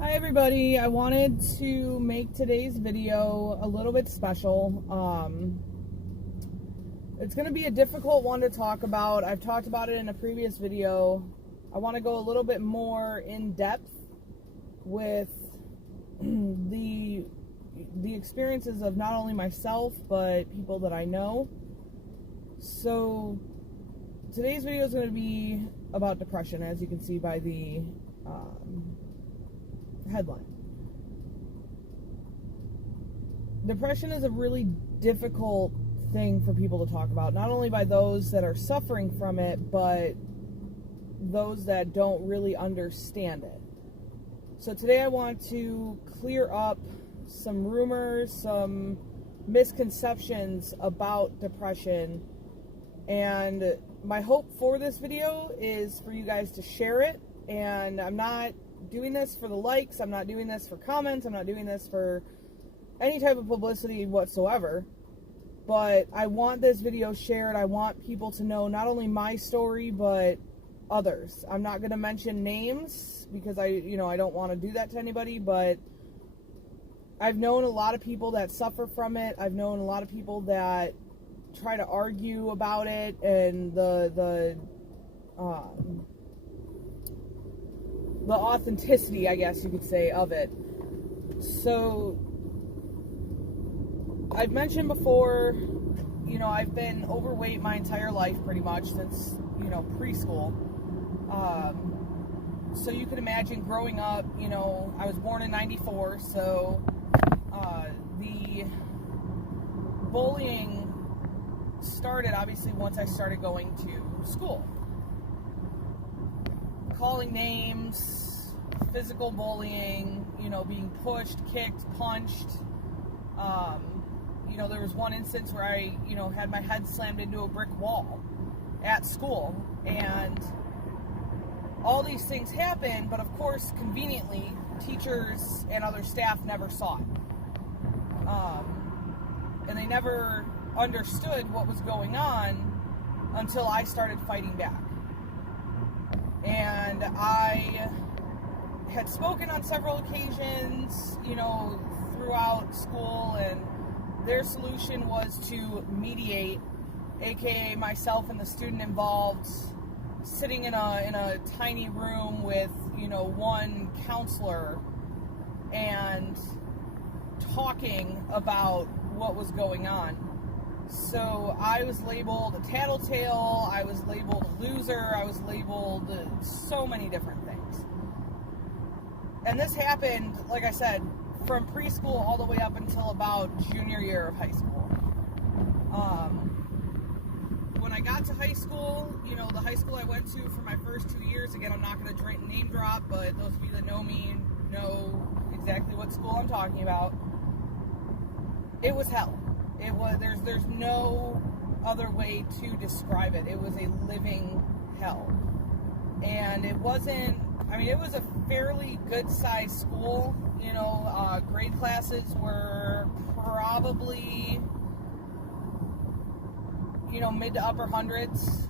Hi everybody, I wanted to make today's video a little bit special. It's going to be a difficult one to talk about. I've talked about it in a previous video. I want to go a little bit more in depth with the experiences of not only myself but people that I know. So today's video is going to be about depression, as you can see by the headline. Depression is a really difficult thing for people to talk about, not only by those that are suffering from it, but those that don't really understand it. So today I want to clear up some rumors, some misconceptions about depression, and my hope for this video is for you guys to share it. And I'm not doing this for the likes, I'm not doing this for comments, I'm not doing this for any type of publicity whatsoever, but I want this video shared. I want people to know not only my story but others. I'm not going to mention names because I don't want to do that to anybody, but I've known a lot of people that suffer from it. I've known a lot of people that try to argue about it and the authenticity, I guess you could say, of it. So I've mentioned before, I've been overweight my entire life pretty much since, preschool. So you can imagine growing up, I was born in 94, so the bullying started obviously once I started going to school. Calling names, physical bullying, being pushed, kicked, punched. There was one instance where I, had my head slammed into a brick wall at school, and all these things happened, but of course, conveniently, teachers and other staff never saw it. And they never understood what was going on until I started fighting back. And I had spoken on several occasions, throughout school, and their solution was to mediate, aka myself and the student involved sitting in a tiny room with, one counselor and talking about what was going on. So I was labeled a tattletale, I was labeled a loser, I was labeled so many different things. And this happened, like I said, from preschool all the way up until about junior year of high school. When I got to high school, the high school I went to for my first 2 years, again, I'm not going to name drop, but those of you that know me know exactly what school I'm talking about. It was hell. It was, there's no other way to describe it. It was a living hell. And it wasn't, it was a fairly good sized school. Grade classes were probably, mid to upper hundreds,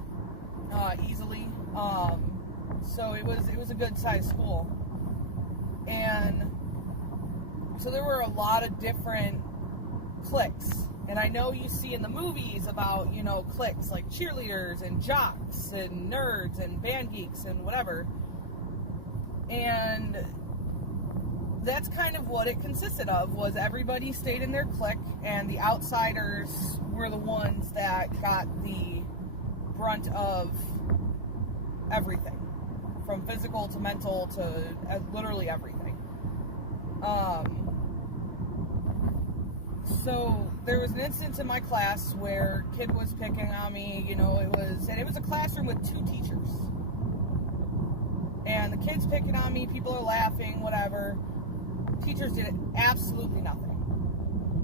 easily. So it was a good sized school. And so there were a lot of different cliques. And I know you see in the movies about, cliques like cheerleaders and jocks and nerds and band geeks and whatever. And that's kind of what it consisted of, was everybody stayed in their clique, and the outsiders were the ones that got the brunt of everything, from physical to mental to literally everything. So there was an instance in my class where a kid was picking on me, it was a classroom with 2 teachers. And the kid's picking on me, people are laughing, whatever. Teachers did absolutely nothing.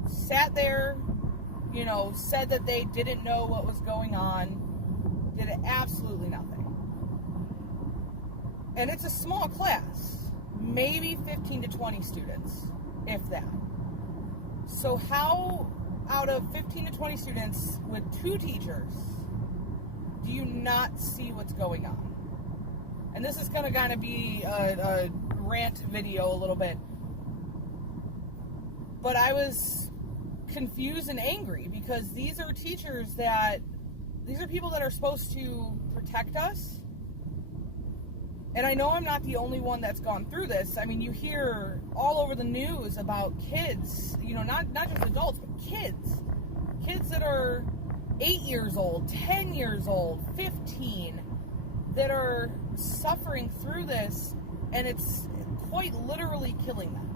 Sat there, said that they didn't know what was going on, did absolutely nothing. And it's a small class, maybe 15 to 20 students, if that. So how, out of 15 to 20 students with 2 teachers, do you not see what's going on? And this is going to kind of be a rant video a little bit. But I was confused and angry because these are teachers these are people that are supposed to protect us. And I know I'm not the only one that's gone through this. I mean, you hear all over the news about kids, not just adults, but kids that are 8 years old, 10 years old, 15, that are suffering through this, and it's quite literally killing them.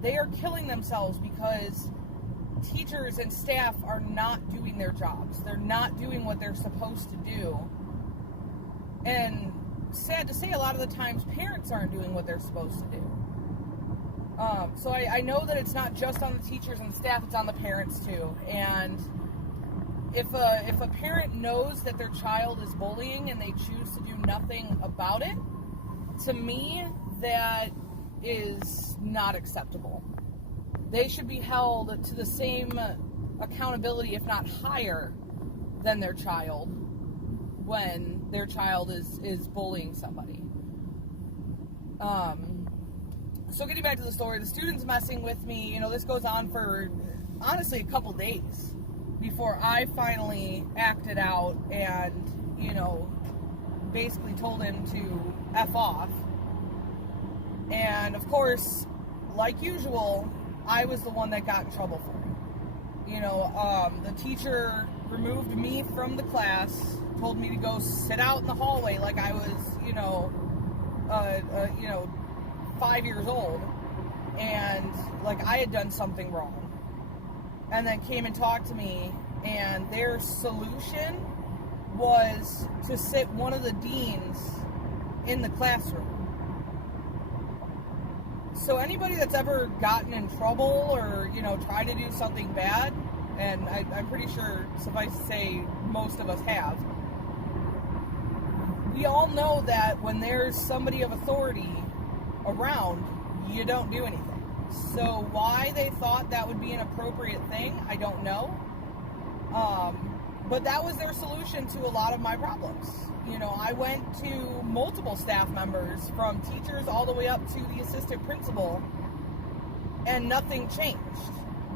They are killing themselves because teachers and staff are not doing their jobs. They're not doing what they're supposed to do. And sad to say, a lot of the times parents aren't doing what they're supposed to do. So I know that it's not just on the teachers and the staff, it's on the parents too. And if a parent knows that their child is bullying and they choose to do nothing about it, to me, that is not acceptable. They should be held to the same accountability, if not higher, than their child when their child is bullying somebody. So getting back to the story, the student's messing with me. This goes on for, honestly, a couple days before I finally acted out and, basically told him to F off. And, of course, like usual, I was the one that got in trouble for it. The teacher removed me from the class, told me to go sit out in the hallway like I was, 5 years old, and like I had done something wrong. And then came and talked to me, and their solution was to sit one of the deans in the classroom. So anybody that's ever gotten in trouble or, tried to do something bad, and I'm pretty sure, suffice to say, most of us have, we all know that when there's somebody of authority around, you don't do anything. So why they thought that would be an appropriate thing, I don't know. But that was their solution to a lot of my problems. I went to multiple staff members, from teachers all the way up to the assistant principal, and nothing changed.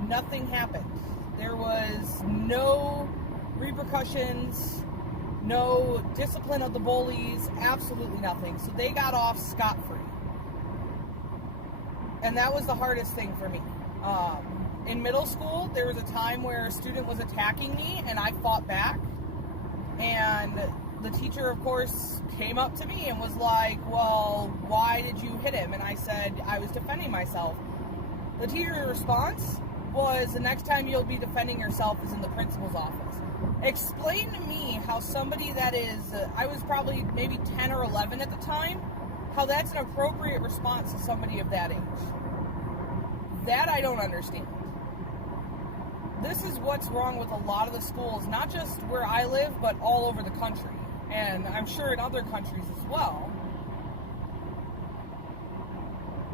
Nothing happened. There was no repercussions, no discipline of the bullies, absolutely nothing. So they got off scot-free. And that was the hardest thing for me. In middle school, there was a time where a student was attacking me, and I fought back. And the teacher, of course, came up to me and was like, well, why did you hit him? And I said, I was defending myself. The teacher's response was, the next time you'll be defending yourself is in the principal's office. Explain to me how somebody that is, I was probably maybe 10 or 11 at the time, how that's an appropriate response to somebody of that age. That I don't understand. This is what's wrong with a lot of the schools, not just where I live, but all over the country. And I'm sure in other countries as well.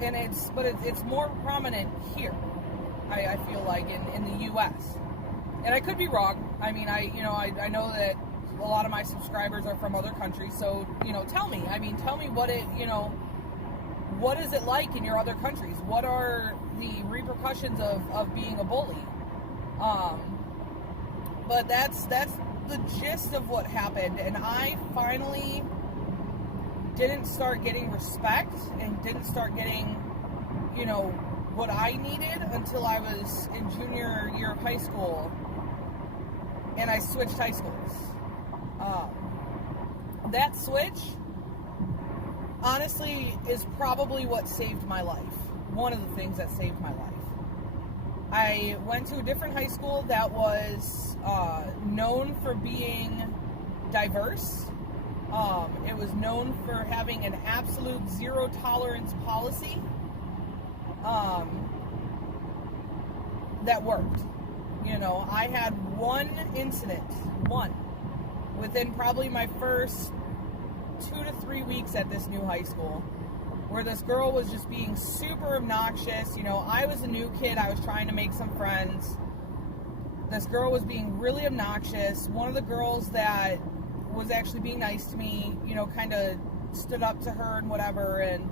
And it's more prominent here, I feel like, in the U.S. And I could be wrong. I mean, I know that a lot of my subscribers are from other countries, so, tell me. Tell me what is it like in your other countries? What are the repercussions of being a bully? But that's the gist of what happened, and I finally didn't start getting respect and didn't start getting, what I needed until I was in junior year of high school, and I switched high schools. That switch, honestly, is probably what saved my life. One of the things that saved my life. I went to a different high school that was known for being diverse. It was known for having an absolute zero tolerance policy that worked. I had one incident, within probably my first 2 to 3 weeks at this new high school, where this girl was just being super obnoxious. I was a new kid. I was trying to make some friends. This girl was being really obnoxious. One of the girls that was actually being nice to me, kind of stood up to her and whatever. And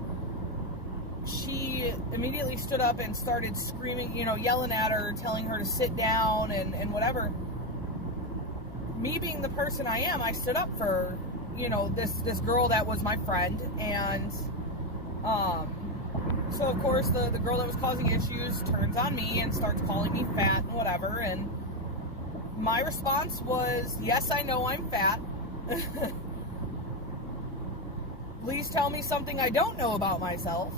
immediately stood up and started screaming, yelling at her, telling her to sit down and whatever. Me being the person I am, I stood up for, this girl that was my friend. And so of course the girl that was causing issues turns on me and starts calling me fat and whatever. And my response was, yes, I know I'm fat. Please tell me something I don't know about myself.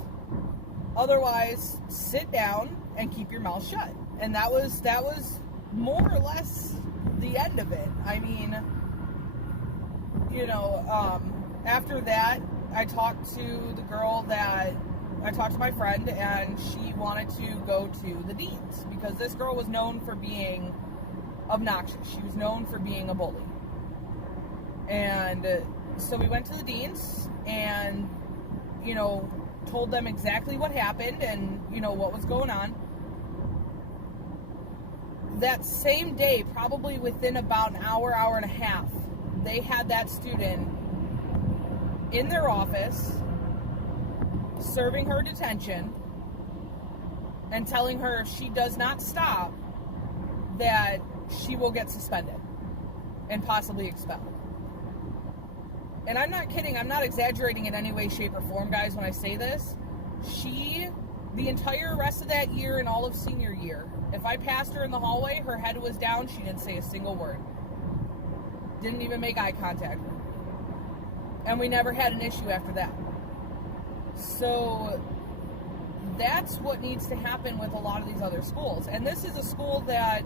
Otherwise, sit down and keep your mouth shut. And that was more or less the end of it. I mean, after that, I talked to my friend, and she wanted to go to the deans because this girl was known for being obnoxious. She was known for being a bully. And so we went to the deans and, told them exactly what happened and, what was going on. That same day, probably within about an hour, hour and a half, they had that student in their office serving her detention and telling her if she does not stop, that she will get suspended and possibly expelled. And I'm not kidding, I'm not exaggerating in any way, shape, or form, guys, when I say this. The entire rest of that year and all of senior year, if I passed her in the hallway, her head was down, she didn't say a single word. Didn't even make eye contact with me. And we never had an issue after that. So that's what needs to happen with a lot of these other schools. And this is a school that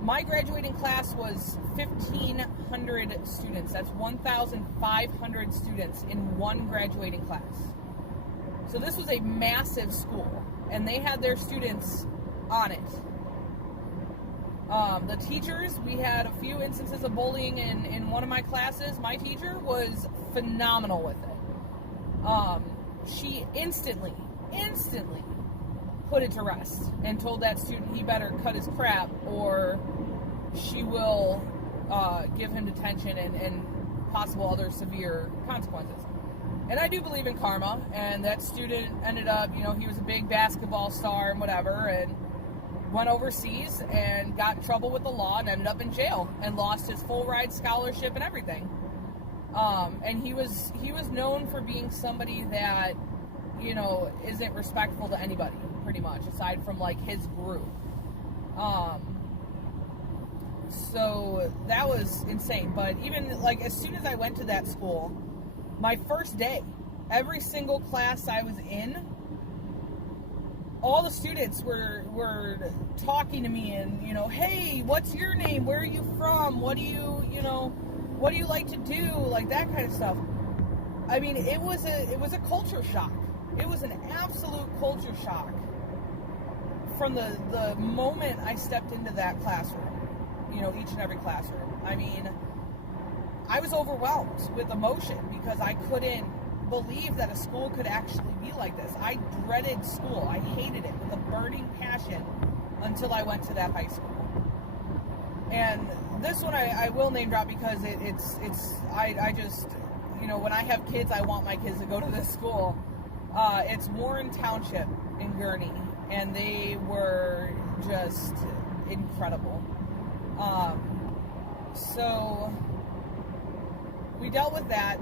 my graduating class was 1,500 students. That's 1,500 students in one graduating class. So this was a massive school, and they had their students on it. The teachers, we had a few instances of bullying in one of my classes. My teacher was phenomenal with it. She instantly put it to rest and told that student he better cut his crap or she will give him detention and possible other severe consequences. And I do believe in karma, and that student ended up, he was a big basketball star and whatever, and went overseas and got in trouble with the law and ended up in jail and lost his full ride scholarship and everything. And he was known for being somebody that, isn't respectful to anybody, pretty much, aside from like his group. So that was insane. But even like as soon as I went to that school, my first day, every single class I was in, all the students were talking to me and, hey, what's your name? Where are you from? What do you like to do? Like that kind of stuff. I mean, it was a culture shock. It was an absolute culture shock from the moment I stepped into that classroom, each and every classroom. I mean, I was overwhelmed with emotion because I couldn't believe that a school could actually be like this. I dreaded school. I hated it with a burning passion until I went to that high school. And this one I will name drop because I just, when I have kids, I want my kids to go to this school. It's Warren Township in Gurnee, and they were just incredible. So we dealt with that.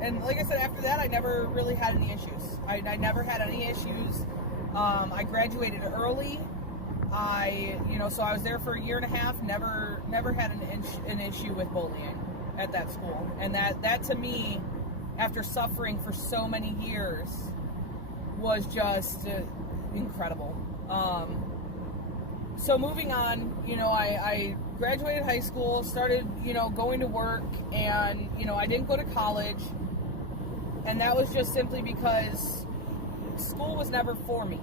And like I said, after that, I never really had any issues. I never had any issues. I graduated early. So I was there for a year and a half. Never had an issue with bullying at that school. And that to me, after suffering for so many years, was just incredible. So moving on, I graduated high school, started, going to work, and, I didn't go to college. And that was just simply because school was never for me.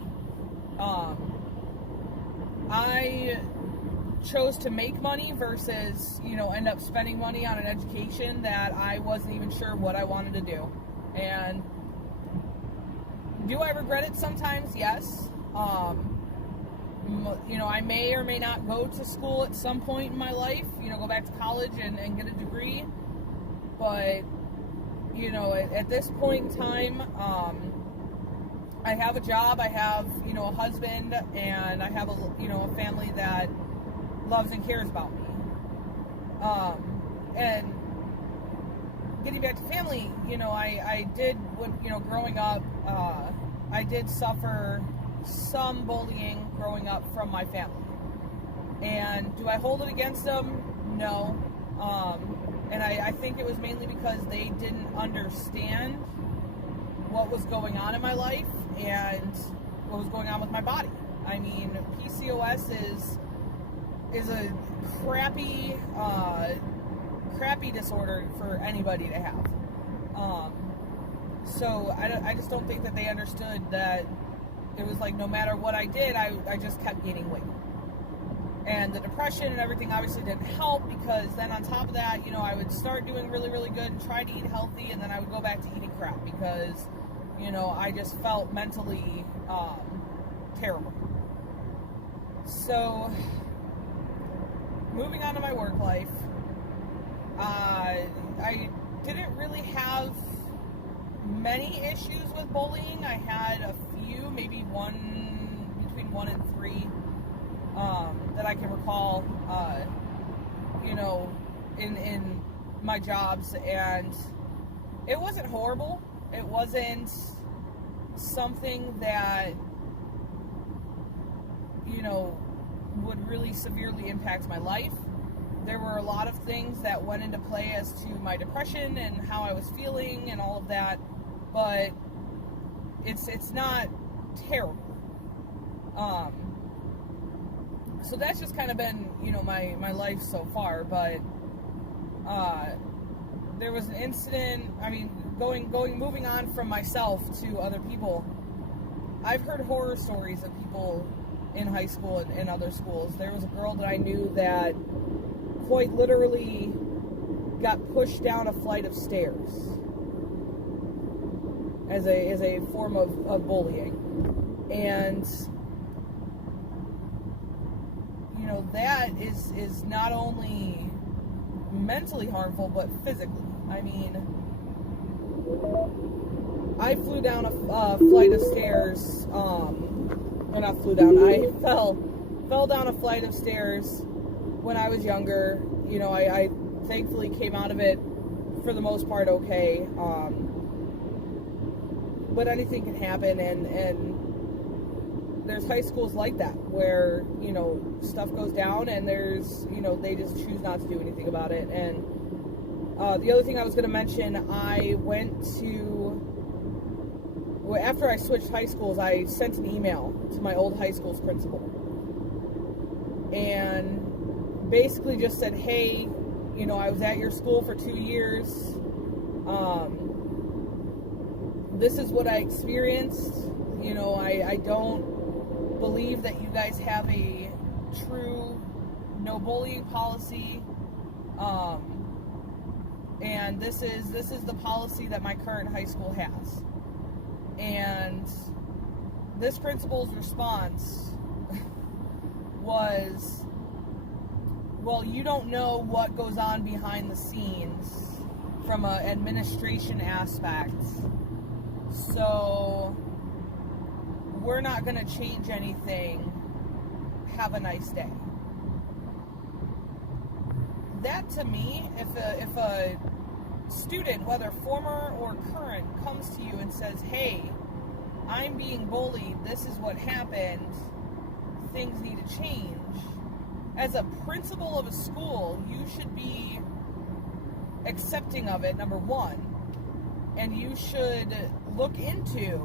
I chose to make money versus, end up spending money on an education that I wasn't even sure what I wanted to do. And do I regret it sometimes? Yes. I may or may not go to school at some point in my life, go back to college and get a degree. But, at this point in time, I have a job, I have, a husband, and I have a family that loves and cares about me. And getting back to family, I did, growing up, I did suffer some bullying growing up from my family. And do I hold it against them? No. And I think it was mainly because they didn't understand what was going on in my life and what was going on with my body. I mean, PCOS is a crappy disorder for anybody to have. So I just don't think that they understood that it was like no matter what I did, I just kept gaining weight. And the depression and everything obviously didn't help, because then on top of that, I would start doing really, really good and try to eat healthy, and then I would go back to eating crap because, I just felt mentally terrible. So, moving on to my work life, I didn't really have many issues with bullying. I had a few, maybe between 1 and 3. That I can recall, in my jobs, and it wasn't horrible. It wasn't something that, would really severely impact my life. There were a lot of things that went into play as to my depression and how I was feeling and all of that, but it's not terrible. So that's just kind of been, my life so far. But there was an incident. I mean, moving on from myself to other people, I've heard horror stories of people in high school and in other schools. There was a girl that I knew that quite literally got pushed down a flight of stairs as a form of bullying. And that is not only mentally harmful, but physically. I mean, I flew down a flight of stairs, I fell down a flight of stairs when I was younger. I thankfully came out of it for the most part okay. But anything can happen, and there's high schools like that where, stuff goes down and there's, they just choose not to do anything about it. And the other thing I was going to mention, after I switched high schools, I sent an email to my old high school's principal and basically just said, hey, I was at your school for 2 years. This is what I experienced. I don't believe that you guys have a true no bullying policy, and this is the policy that my current high school has. And this principal's response was, well, you don't know what goes on behind the scenes from an administration aspect, so we're not going to change anything. Have a nice day. That, to me, if a student, whether former or current, comes to you and says, hey, I'm being bullied, this is what happened, things need to change, as a principal of a school, you should be accepting of it, number one, and you should look into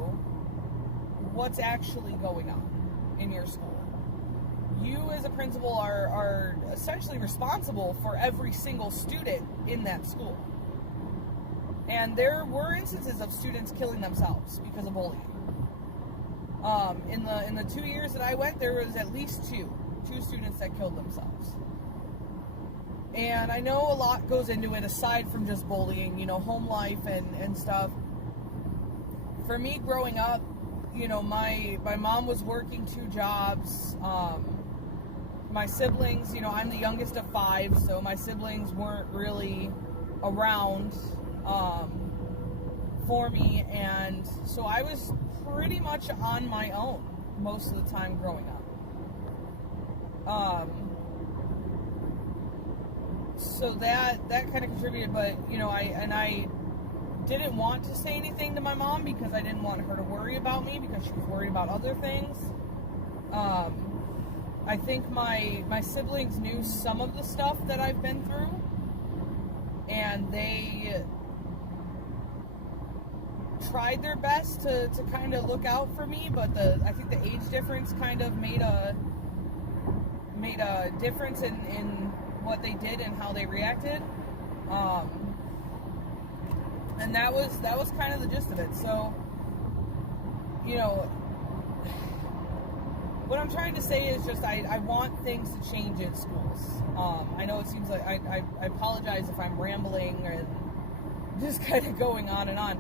what's actually going on in your school. You as a principal are essentially responsible for every single student in that school. And there were instances of students killing themselves because of bullying. In the 2 years that I went, there was at least two students that killed themselves. And I know a lot goes into it aside from just bullying, home life and stuff. For me, growing up, my mom was working 2 jobs. My siblings, I'm the youngest of 5, so my siblings weren't really around for me, and so I was pretty much on my own most of the time growing up. So that kind of contributed, but I didn't want to say anything to my mom because I didn't want her to worry about me because she was worried about other things. I think my siblings knew some of the stuff that I've been through, and they tried their best to kind of look out for me, but I think the age difference kind of made a difference in what they did and how they reacted. And that was kind of the gist of it. So, what I'm trying to say is just I want things to change in schools. I know it seems like I apologize if I'm rambling and just kind of going on and on.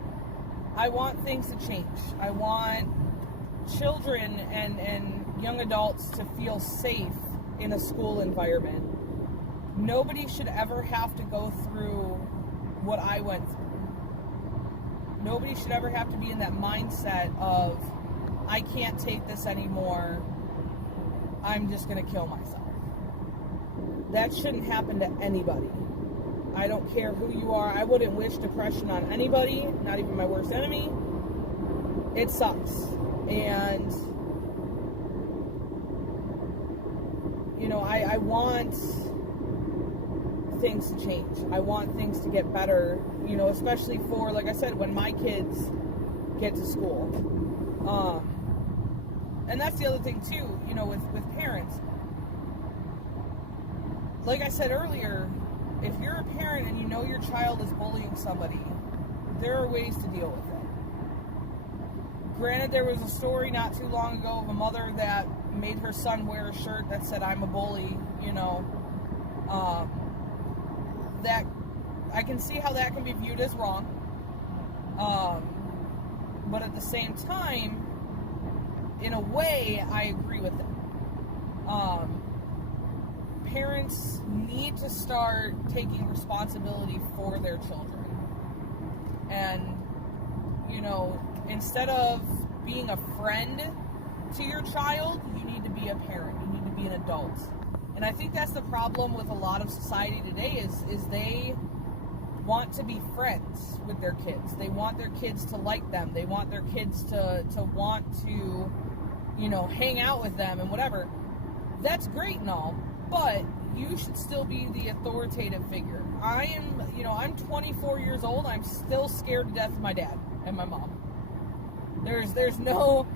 I want things to change. I want children and young adults to feel safe in a school environment. Nobody should ever have to go through what I went through. Nobody should ever have to be in that mindset of, I can't take this anymore, I'm just going to kill myself. That shouldn't happen to anybody. I don't care who you are. I wouldn't wish depression on anybody, not even my worst enemy. It sucks. And, I want things to change. I want things to get better, especially for, like I said, when my kids get to school. And that's the other thing too, with parents. Like I said earlier, if you're a parent and you know your child is bullying somebody, there are ways to deal with it. Granted, there was a story not too long ago of a mother that made her son wear a shirt that said, "I'm a bully," that I can see how that can be viewed as wrong. But at the same time, in a way, I agree with it. Parents need to start taking responsibility for their children. And, instead of being a friend to your child, you need to be a parent. You need to be an adult. And I think that's the problem with a lot of society today is they want to be friends with their kids. They want their kids to like them. They want their kids to want to, hang out with them and whatever. That's great and all, but you should still be the authoritative figure. I'm 24 years old. I'm still scared to death of my dad and my mom. There's no,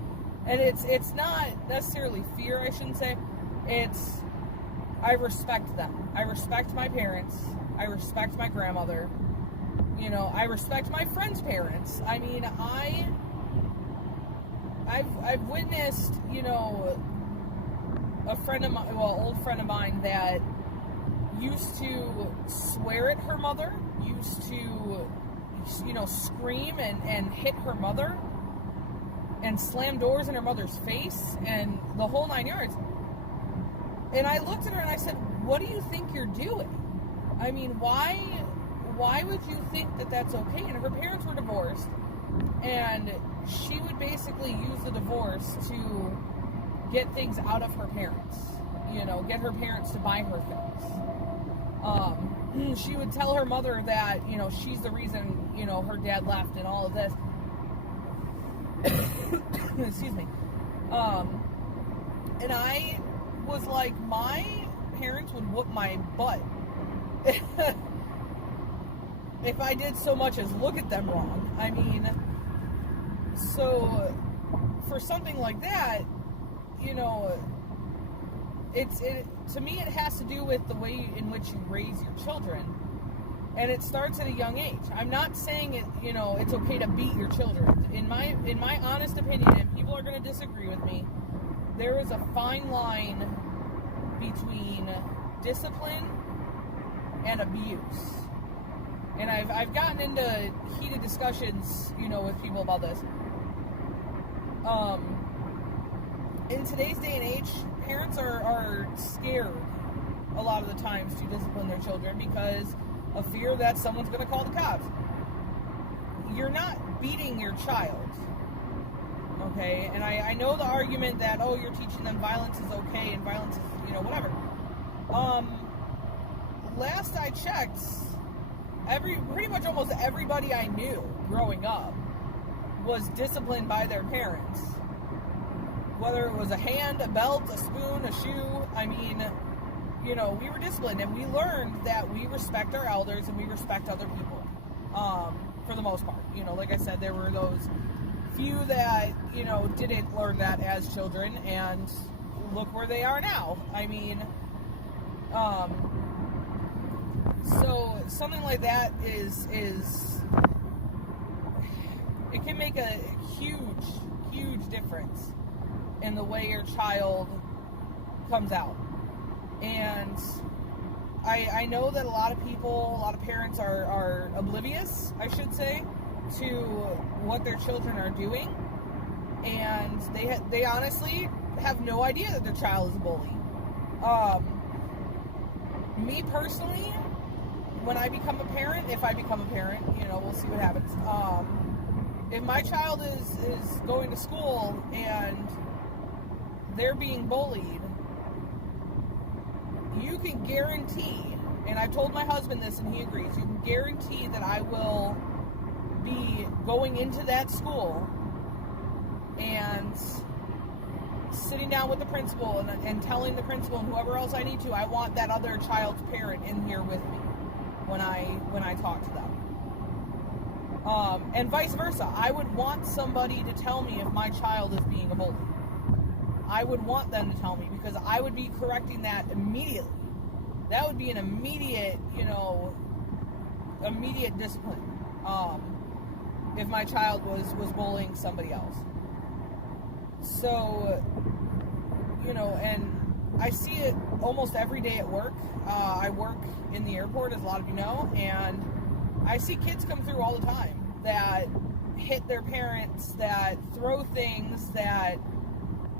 and it's not necessarily fear, I shouldn't say. I respect them. I respect my parents. I respect my grandmother. I respect my friends' parents. I mean, I've witnessed, a friend of mine, old friend of mine that used to swear at her mother, used to, scream and hit her mother, and slam doors in her mother's face, and the whole 9 yards. And I looked at her and I said, "What do you think you're doing? I mean, why would you think that that's okay?" And her parents were divorced, and she would basically use the divorce to get things out of her parents, get her parents to buy her things. She would tell her mother that, she's the reason, her dad left and all of this. Excuse me. And I was like, my parents would whoop my butt if I did so much as look at them wrong. I mean, so for something like that, to me it has to do with the way in which you raise your children, and it starts at a young age. I'm not saying it's okay to beat your children. In my honest opinion, and people are going to disagree with me, there is a fine line between discipline and abuse. And I've gotten into heated discussions, with people about this. In today's day and age, parents are scared a lot of the times to discipline their children because of fear that someone's going to call the cops. You're not beating your child. Okay, and I know the argument that, oh, you're teaching them violence is okay and violence is, whatever. Last I checked, pretty much almost everybody I knew growing up was disciplined by their parents. Whether it was a hand, a belt, a spoon, a shoe, I mean, we were disciplined, and we learned that we respect our elders and we respect other people, for the most part. Like I said, there were those few that, didn't learn that as children, and look where they are now. I mean, so something like that is it can make a huge difference in the way your child comes out. And I know that a lot of parents are oblivious, I should say, to what their children are doing, and they honestly have no idea that their child is a bully. Me personally, when I become a parent, if I become a parent, we'll see what happens. If my child is going to school and they're being bullied, you can guarantee, and I've told my husband this and he agrees, you can guarantee that I will be going into that school and sitting down with the principal and telling the principal and whoever else I need to, I want that other child's parent in here with me when I talk to them. And vice versa. I would want somebody to tell me if my child is being a bully. I would want them to tell me, because I would be correcting that immediately. That would be an immediate discipline. If my child was bullying somebody else. So, and I see it almost every day at work. I work in the airport, as a lot of you know, and I see kids come through all the time that hit their parents, that throw things, that,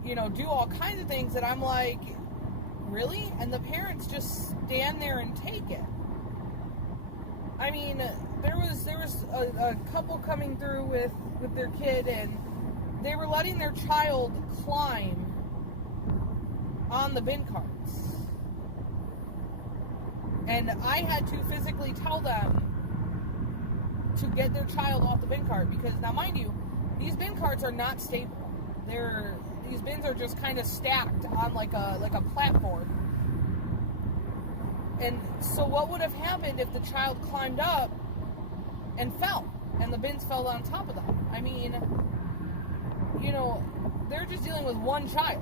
do all kinds of things that I'm like, really? And the parents just stand there and take it. I mean, there was a couple coming through with their kid, and they were letting their child climb on the bin carts. And I had to physically tell them to get their child off the bin cart, because, now mind you, these bin carts are not stable. These bins are just kind of stacked on like a platform. And so what would have happened if the child climbed up and fell, and the bins fell on top of them? I mean, they're just dealing with one child.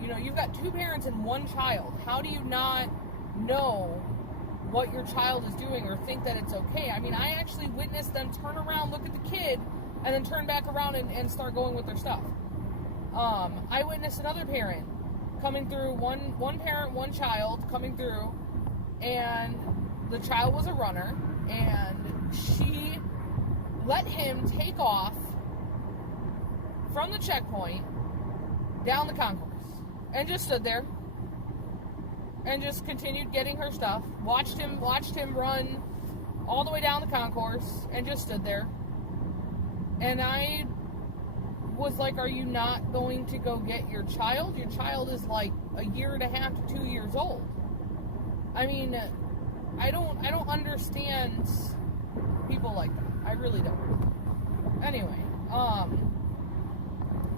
You've got two parents and one child. How do you not know what your child is doing or think that it's okay? I mean, I actually witnessed them turn around, look at the kid, and then turn back around and start going with their stuff. I witnessed another parent coming through, one parent, one child coming through, and the child was a runner, and she let him take off from the checkpoint down the concourse, and just stood there and just continued getting her stuff. Watched him run all the way down the concourse and just stood there. And I was like, are you not going to go get your child? Your child is like 1.5 to 2 years old. I mean, I don't understand people like that. I really don't. Anyway,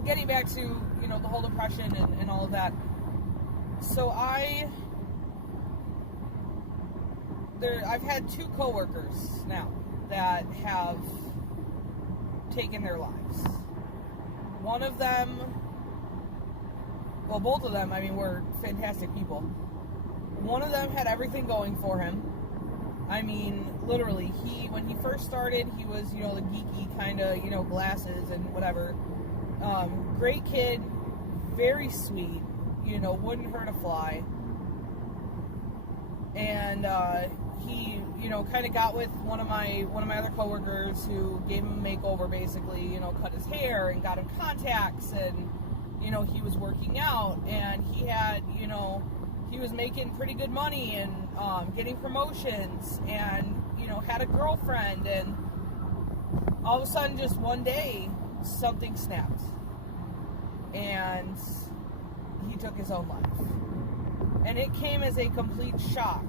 getting back to, the whole depression and all of that. So I've had 2 coworkers now that have taken their lives. One of them, well, both of them, I mean, were fantastic people. One of them had everything going for him. I mean, literally, when he first started, he was, the geeky kind of, glasses and whatever. Great kid, very sweet, wouldn't hurt a fly. And he, kind of got with one of my other coworkers, who gave him a makeover, basically, cut his hair and got him contacts, and, he was working out, and he had, he was making pretty good money and getting promotions, and, had a girlfriend, and all of a sudden, just one day, something snapped. And he took his own life. And it came as a complete shock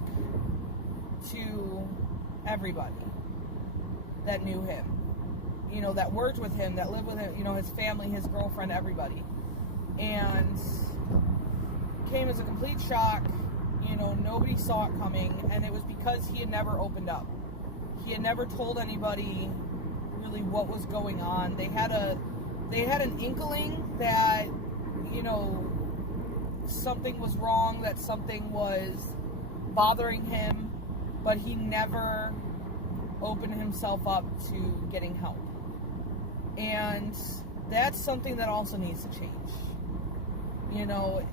to everybody that knew him, that worked with him, that lived with him, his family, his girlfriend, everybody. And came as a complete shock. Nobody saw it coming, and it was because he had never opened up. He had never told anybody really what was going on. They had an inkling that, something was wrong, that something was bothering him, but he never opened himself up to getting help. And that's something that also needs to change.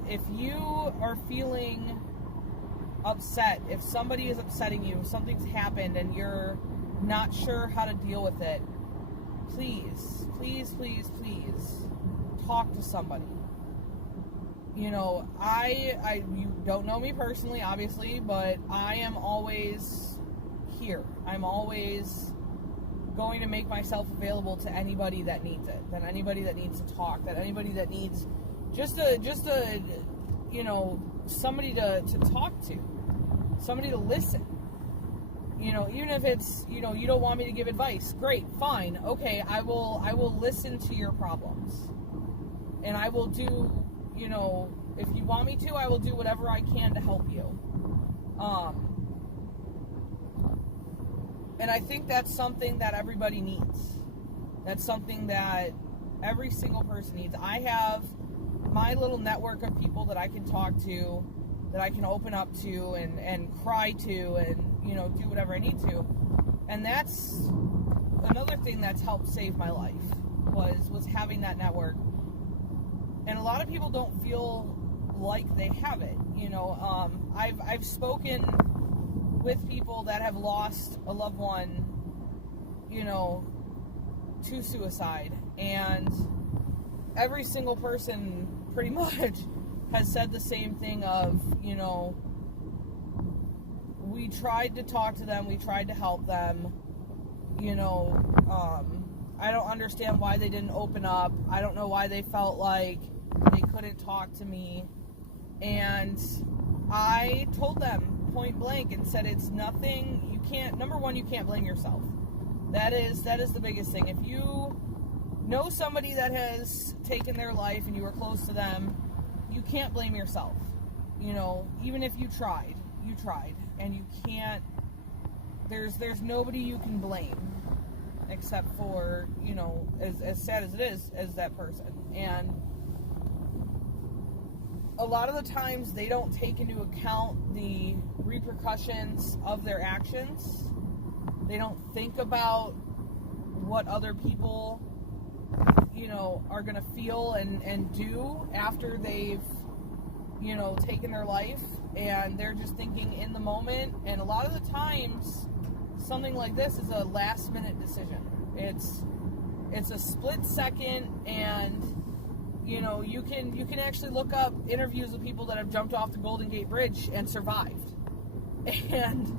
If you are feeling upset, if somebody is upsetting you, if something's happened and you're not sure how to deal with it, please, please, please, please talk to somebody. You don't know me personally, obviously, but I am always here. I'm always going to make myself available to anybody that needs it, that anybody that needs to talk, that anybody that needs just a somebody to talk to, somebody to listen. Even if it's, you don't want me to give advice, great, fine, okay, I will listen to your problems. And I will do, if you want me to, I will do whatever I can to help you. And I think that's something that everybody needs. That's something that every single person needs. I have my little network of people that I can talk to, that I can open up to and cry to and, do whatever I need to. And that's another thing that's helped save my life, was having that network. And a lot of people don't feel like they have it. I've spoken with people that have lost a loved one, to suicide, and every single person pretty much has said the same thing of, we tried to talk to them, we tried to help them, I don't understand why they didn't open up, I don't know why they felt like they couldn't talk to me. And I told them point blank and said, it's nothing, number one, you can't blame yourself. That is the biggest thing. If you know somebody that has taken their life and you were close to them, you can't blame yourself. Even if you tried, and you can't, there's nobody you can blame except for, as sad as it is, as that person. And a lot of the times they don't take into account the repercussions of their actions. They don't think about what other people, are going to feel and do after they've, taken their life. And they're just thinking in the moment. And a lot of the times, something like this is a last minute decision. It's a split second, and you can actually look up interviews with people that have jumped off the Golden Gate Bridge and survived. And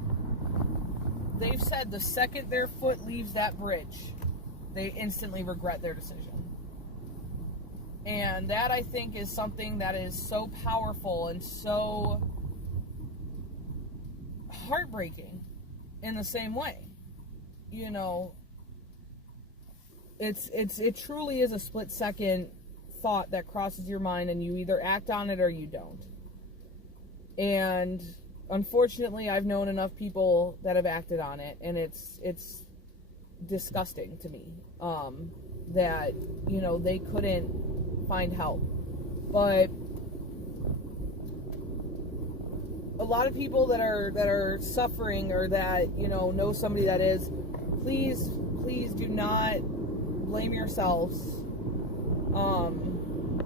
they've said the second their foot leaves that bridge, they instantly regret their decision. And that, I think, is something that is so powerful and so heartbreaking in the same way. It truly is a split second thought that crosses your mind, and you either act on it or you don't. And unfortunately, I've known enough people that have acted on it, and it's disgusting to me that they couldn't find help. But a lot of people that are suffering, or that know somebody that is, please do not blame yourselves.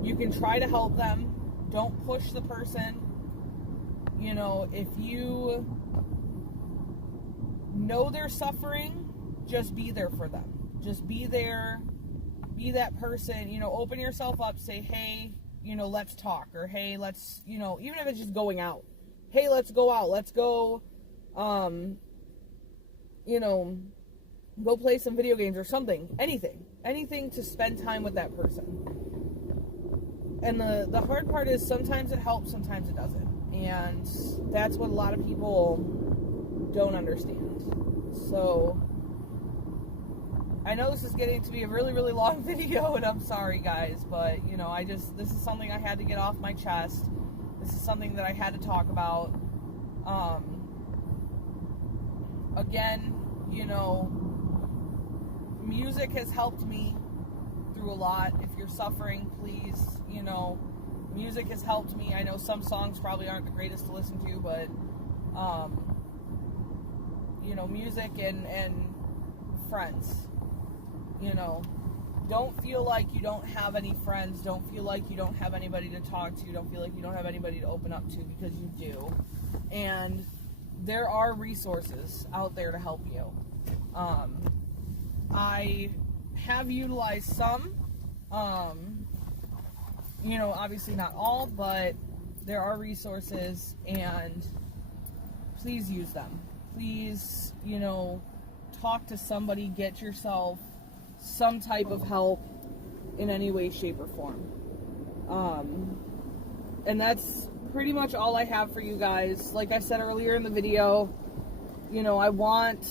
You can try to help them. Don't push the person. If you know they're suffering, just be there for them. Just be there. Be that person. Open yourself up. Say, hey, let's talk. Or, hey, let's, even if it's just going out. Hey, let's go out. Let's go, Go play some video games or something. Anything to spend time with that person. And the hard part is sometimes it helps, sometimes it doesn't. And that's what a lot of people don't understand. So I know this is getting to be a really, really long video, and I'm sorry, guys, but, you know, this is something I had to get off my chest. This is something that I had to talk about. Again, you know, music has helped me through a lot. If you're suffering, please, you know, music has helped me. I know some songs probably aren't the greatest to listen to, but, you know, music and friends, you know, don't feel like you don't have any friends. Don't feel like you don't have anybody to talk to. Don't feel like you don't have anybody to open up to, because you do. And there are resources out there to help you. I have utilized some, you know, obviously not all, but there are resources, and please use them. Please, you know, talk to somebody, get yourself some type of help in any way, shape, or form. And that's pretty much all I have for you guys. Like I said earlier in the video, you know, I want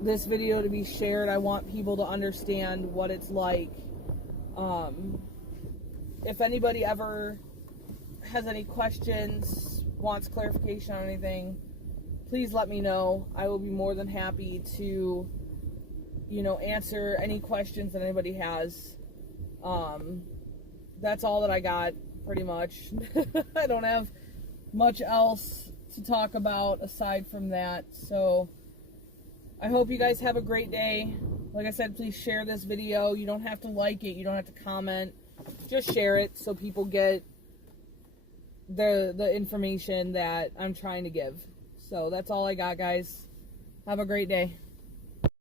this video to be shared. I want people to understand what it's like. If anybody ever has any questions, wants clarification on anything, please let me know. I will be more than happy to, you know, answer any questions that anybody has. That's all that I got, pretty much. I don't have much else to talk about aside from that. So I hope you guys have a great day. Like I said, please share this video. You don't have to like it. You don't have to comment. Just share it so people get the information that I'm trying to give. So that's all I got, guys. Have a great day.